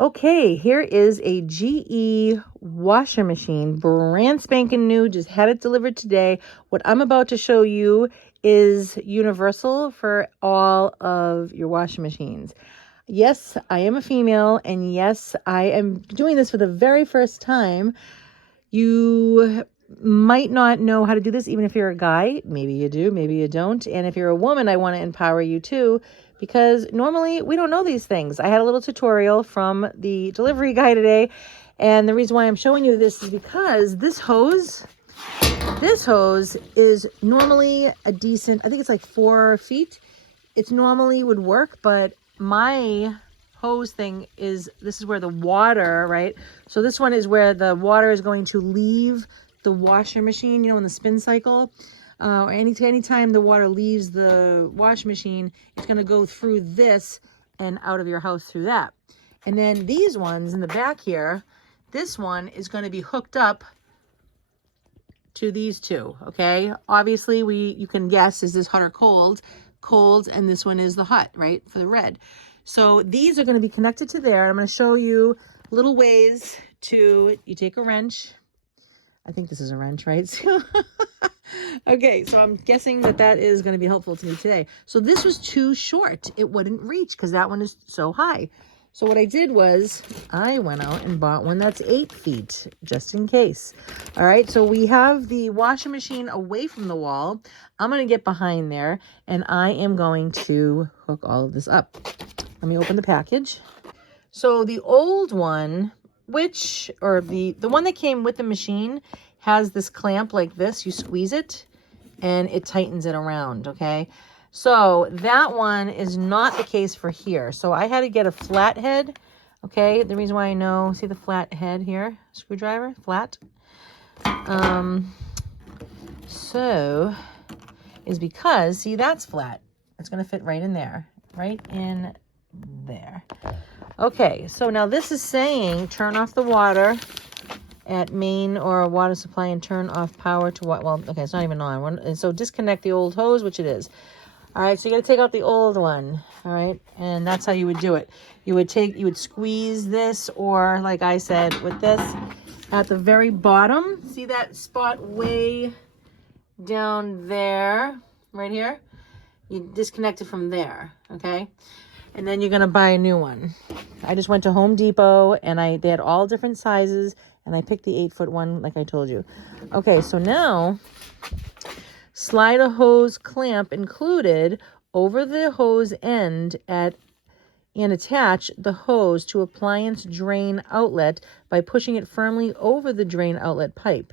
Okay, here is a GE washer machine, brand spanking new, just had it delivered today. What I'm about to show you is universal for all of your washing machines. Yes, I am a female, and yes, I am doing this for the very first time. You might not know how to do this, even if you're a guy. Maybe you do, maybe you don't. And if you're a woman, I want to empower you too, because normally we don't know these things. I had a little tutorial from the delivery guy today, and the reason why I'm showing you this is because this hose is normally a decent, I think it's like 4 feet. It's normally would work, but my hose thing is, this is where the water, right? So this one is where the water is going to leave the washer machine, you know, in the spin cycle. Anytime the water leaves the wash machine, it's going to go through this and out of your house through that. And then these ones in the back here, this one is going to be hooked up to these two, okay? Obviously, you can guess, is this hot or cold? Cold, and this one is the hot, right, for the red. So these are going to be connected to there. I'm going to show you little ways to, you take a wrench. I think this is a wrench, right? Okay, so I'm guessing that is going to be helpful to me today. So this was too short. It wouldn't reach because that one is so high. So what I did was I went out and bought one that's 8 feet, just in case. All right, so we have the washing machine away from the wall. I'm going to get behind there, and I am going to hook all of this up. Let me open the package. So the old one, the one that came with the machine, has this clamp like this. You squeeze it, and it tightens it around, okay? So that one is not the case for here. So I had to get a flat head, okay? The reason why I know, see the flat head here? Screwdriver, flat. So is because, see, that's flat. It's going to fit right in there, right in there. Okay, so now this is saying turn off the water at main or water supply and turn off power to what? Well, okay, it's not even on. And so disconnect the old hose, which it is. All right, so you got to take out the old one. All right, and that's how you would do it. You would squeeze this, or like I said, with this at the very bottom. See that spot way down there, right here? You disconnect it from there, okay? And then you're going to buy a new one. I just went to Home Depot, and they had all different sizes, and I picked the 8-foot one like I told you. Okay, so now slide a hose clamp included over the hose end and attach the hose to appliance drain outlet by pushing it firmly over the drain outlet pipe.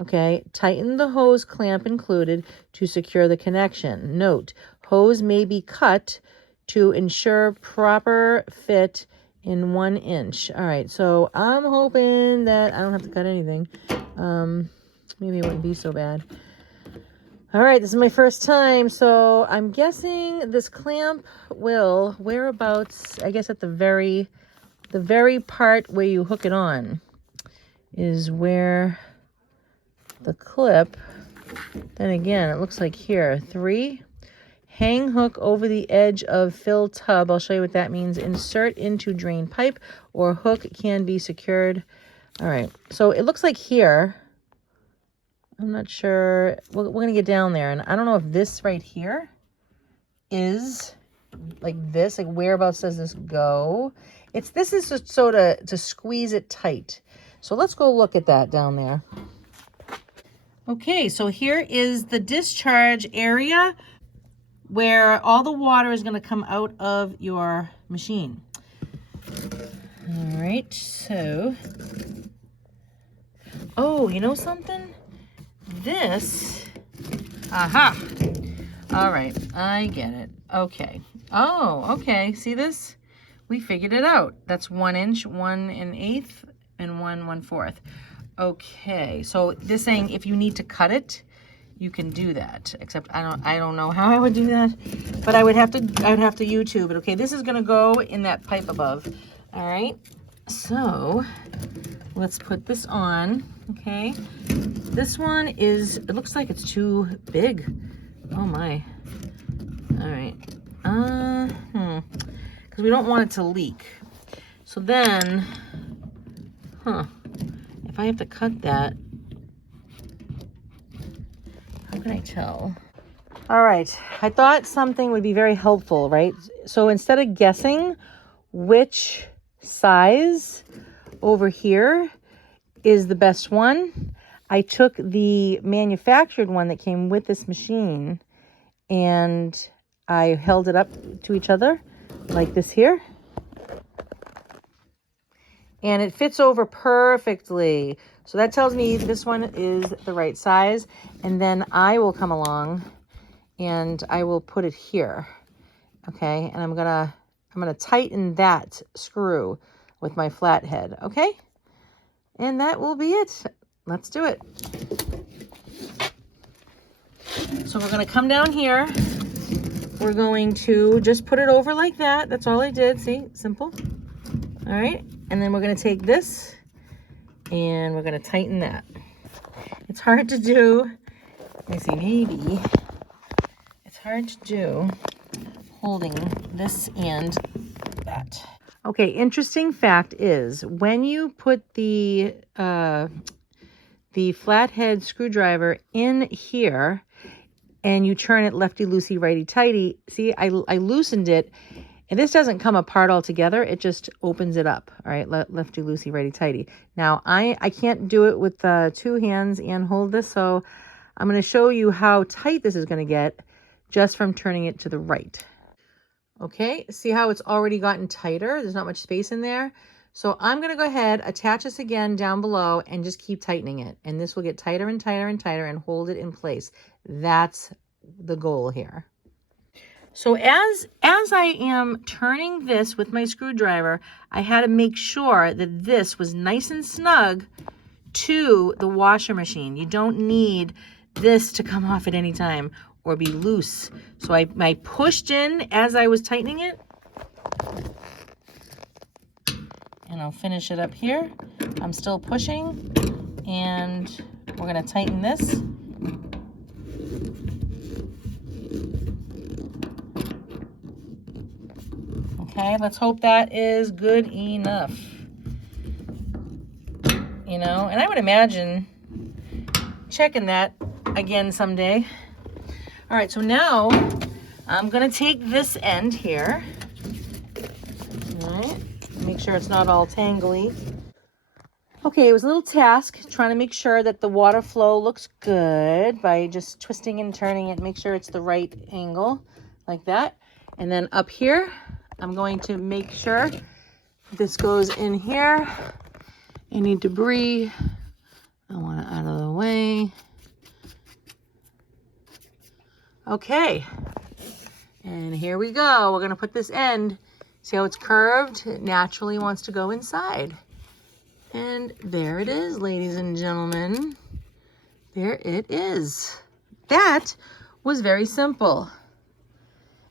Okay, tighten the hose clamp included to secure the connection. Note, hose may be cut to ensure proper fit in 1 inch. All right, so I'm hoping that I don't have to cut anything. Maybe it wouldn't be so bad. All right, this is my first time, so I'm guessing this clamp will, whereabouts, I guess at the very part where you hook it on is where the clip, then again, it looks like here, 3, hang hook over the edge of fill tub. I'll show you what that means. Insert into drain pipe, or hook can be secured. All right, so it looks like here, I'm not sure. We're going to get down there, and I don't know if this right here is like this, like whereabouts does this go? This is just so to squeeze it tight. So let's go look at that down there. Okay, so here is the discharge area where all the water is going to come out of your machine. All right, so, oh, you know something? This, aha. All right, I get it. Okay. Oh, okay. See this? We figured it out. That's 1 inch, 1 1/8, and 1 1/4. Okay, so this saying if you need to cut it, you can do that. Except I don't know how I would do that, but I would have to YouTube it. Okay, this is gonna go in that pipe above. All right, so let's put this on. Okay, this one it looks like it's too big. Oh my. All right, because we don't want it to leak. So then, if I have to cut that, how can I tell? All right, I thought something would be very helpful, right? So instead of guessing which size over here is the best one, I took the manufactured one that came with this machine and I held it up to each other like this here. And it fits over perfectly. So that tells me this one is the right size. And then I will come along and I will put it here. Okay, and I'm gonna tighten that screw with my flathead, okay? And that will be it. Let's do it. So we're gonna come down here. We're going to just put it over like that. That's all I did, see, simple. All right, and then we're gonna take this and we're gonna tighten that. It's hard to do, let me see, maybe. It's hard to do holding this and that. Okay, interesting fact is when you put the flathead screwdriver in here and you turn it lefty-loosey, righty-tighty, see, I loosened it, and this doesn't come apart altogether. It just opens it up, all right, lefty-loosey, righty-tighty. Now, I can't do it with two hands and hold this, so I'm going to show you how tight this is going to get just from turning it to the right. Okay, see how it's already gotten tighter? There's not much space in there. So I'm going to go ahead, attach this again down below, and just keep tightening it. And this will get tighter and tighter and tighter and hold it in place. That's the goal here. So as I am turning this with my screwdriver, I had to make sure that this was nice and snug to the washer machine. You don't need this to come off at any time or be loose. So I pushed in as I was tightening it. And I'll finish it up here. I'm still pushing, and we're gonna tighten this. Okay, let's hope that is good enough. You know, and I would imagine checking that again someday. All right, so now I'm gonna take this end here. All right, make sure it's not all tangly. Okay, it was a little task trying to make sure that the water flow looks good by just twisting and turning it, make sure it's the right angle like that. And then up here, I'm going to make sure this goes in here. Any debris, I want it out of the way. Okay, and here we go. We're gonna put this end, see how it's curved? It naturally wants to go inside. And there it is, ladies and gentlemen. There it is. That was very simple.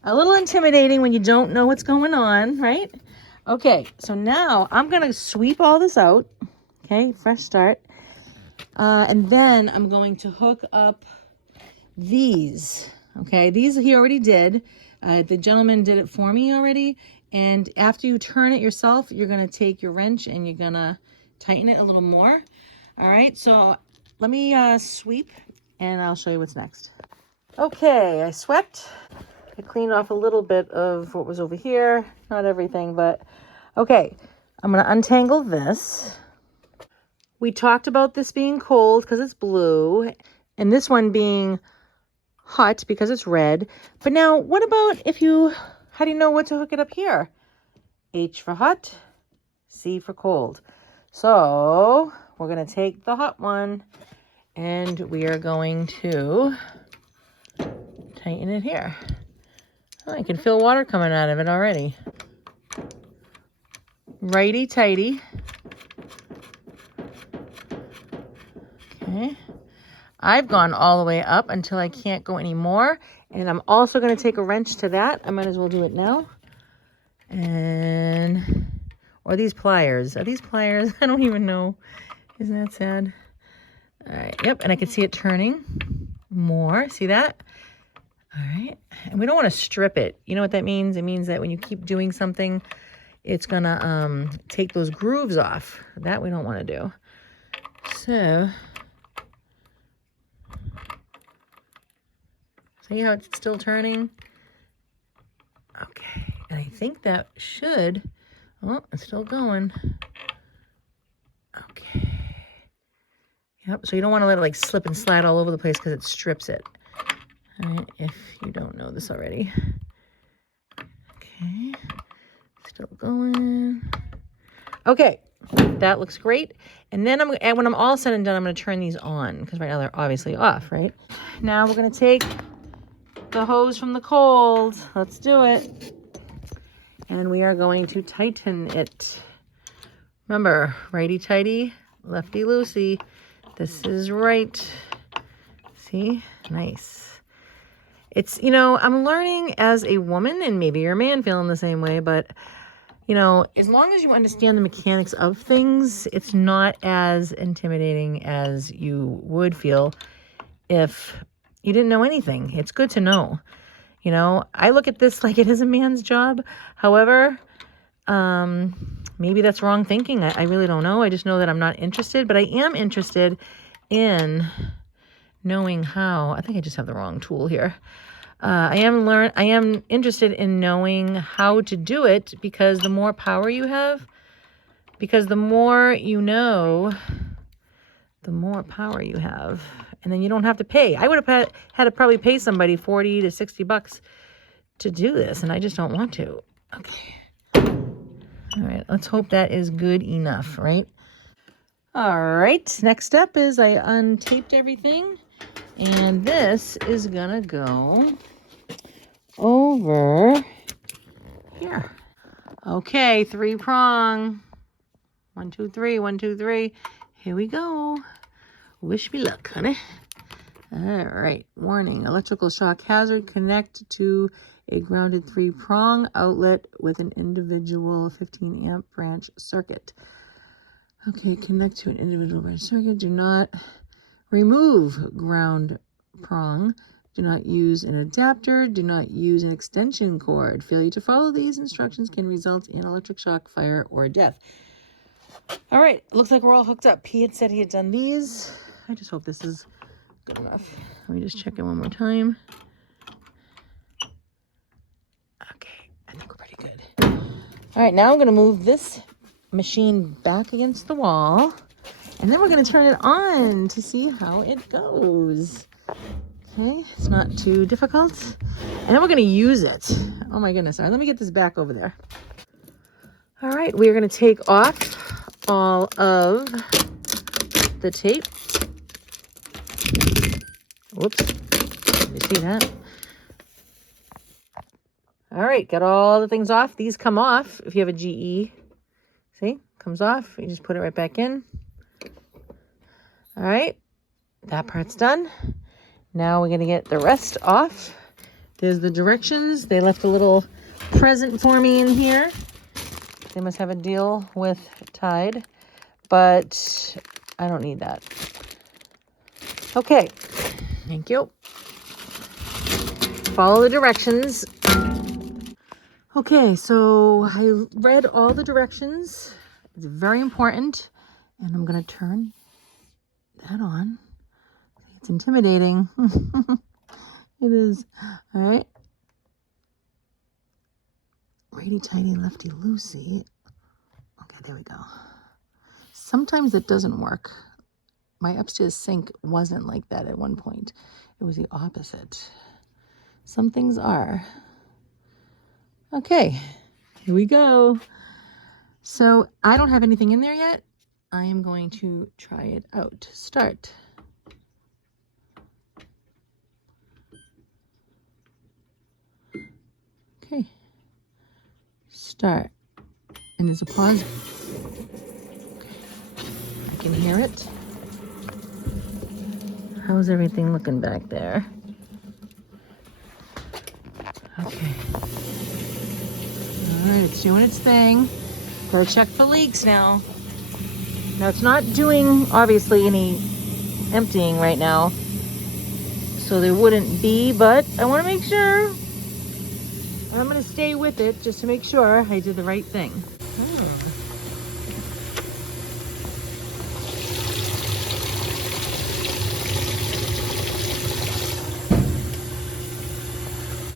A little intimidating when you don't know what's going on, right? Okay, so now I'm gonna sweep all this out. Okay, fresh start. And then I'm going to hook up these. Okay, these he already did. The gentleman did it for me already. And after you turn it yourself, you're gonna take your wrench and you're gonna tighten it a little more. All right, so let me sweep and I'll show you what's next. Okay, I swept. I cleaned off a little bit of what was over here. Not everything, but okay. I'm gonna untangle this. We talked about this being cold because it's blue and this one being hot because it's red. But now what about how do you know what to hook it up here? H for hot, C for cold. So we're going to take the hot one and we are going to tighten it here. Oh, I can feel water coming out of it already. Righty tighty. Okay. I've gone all the way up until I can't go anymore. And I'm also going to take a wrench to that. I might as well do it now. And, or these pliers. Are these pliers? I don't even know. Isn't that sad? All right. Yep. And I can see it turning more. See that? All right. And we don't want to strip it. You know what that means? It means that when you keep doing something, it's gonna take those grooves off. That we don't want to do. So, see how it's still turning? Okay, and I think that should, oh, it's still going. Okay. Yep, so you don't want to let it like slip and slide all over the place because it strips it. All right, if you don't know this already. Okay, still going. Okay, that looks great. And then when I'm all said and done, I'm going to turn these on because right now they're obviously off, right? Now we're going to take the hose from the cold. Let's do it. And we are going to tighten it. Remember, righty-tighty, lefty-loosey. This is right. See? Nice. It's, you know, I'm learning as a woman, and maybe you're a man feeling the same way, but, you know, as long as you understand the mechanics of things, it's not as intimidating as you would feel if you didn't know anything. It's good to know. You know, I look at this like it is a man's job. However, maybe that's wrong thinking. I really don't know. I just know that I'm not interested, but I am interested in knowing how. I think I just have the wrong tool here. I am interested in knowing how to do it because the more power you have, because the more you know, the more power you have. And then you don't have to pay. I would have had to probably pay somebody $40 to $60 to do this, and I just don't want to. Okay. All right, let's hope that is good enough, right? All right, next step is I untaped everything, and this is gonna go over here. Okay, 3-prong. 1, 2, 3, 1, 2, 3. Here we go. Wish me luck, honey. All right, warning, electrical shock hazard. Connect to a grounded 3-prong outlet with an individual 15 amp branch circuit. Okay, connect to an individual branch circuit. Do not remove ground prong. Do not use an adapter. Do not use an extension cord. Failure to follow these instructions can result in electric shock, fire, or death. All right, looks like we're all hooked up. P had said he had done these. I just hope this is good enough. Let me just check it one more time. Okay, I think we're pretty good. All right, now I'm going to move this machine back against the wall, and then we're going to turn it on to see how it goes. Okay, it's not too difficult. And then we're going to use it. Oh my goodness. All right, let me get this back over there. All right, we are going to take off all of the tape. Whoops. You see that? All right, got all the things off. These come off if you have a GE. See, comes off. You just put it right back in. All right, that part's done. Now we're going to get the rest off. There's the directions. They left a little present for me in here. They must have a deal with Tide, but I don't need that. Okay, thank you. Follow the directions. Okay, so I read all the directions. It's very important. And I'm going to turn that on. It's intimidating. It is. All right. Righty-tighty, lefty-loosey. Okay, there we go. Sometimes it doesn't work. My upstairs sink wasn't like that at one point. It was the opposite. Some things are. Okay, here we go. So I don't have anything in there yet. I am going to try it out. Start. Okay. Start. And there's a pause. Okay. I can hear it. How's everything looking back there? Okay. All right, it's doing its thing. Gotta check for leaks now. Now it's not doing, obviously, any emptying right now. So there wouldn't be, but I want to make sure. And I'm going to stay with it just to make sure I did the right thing.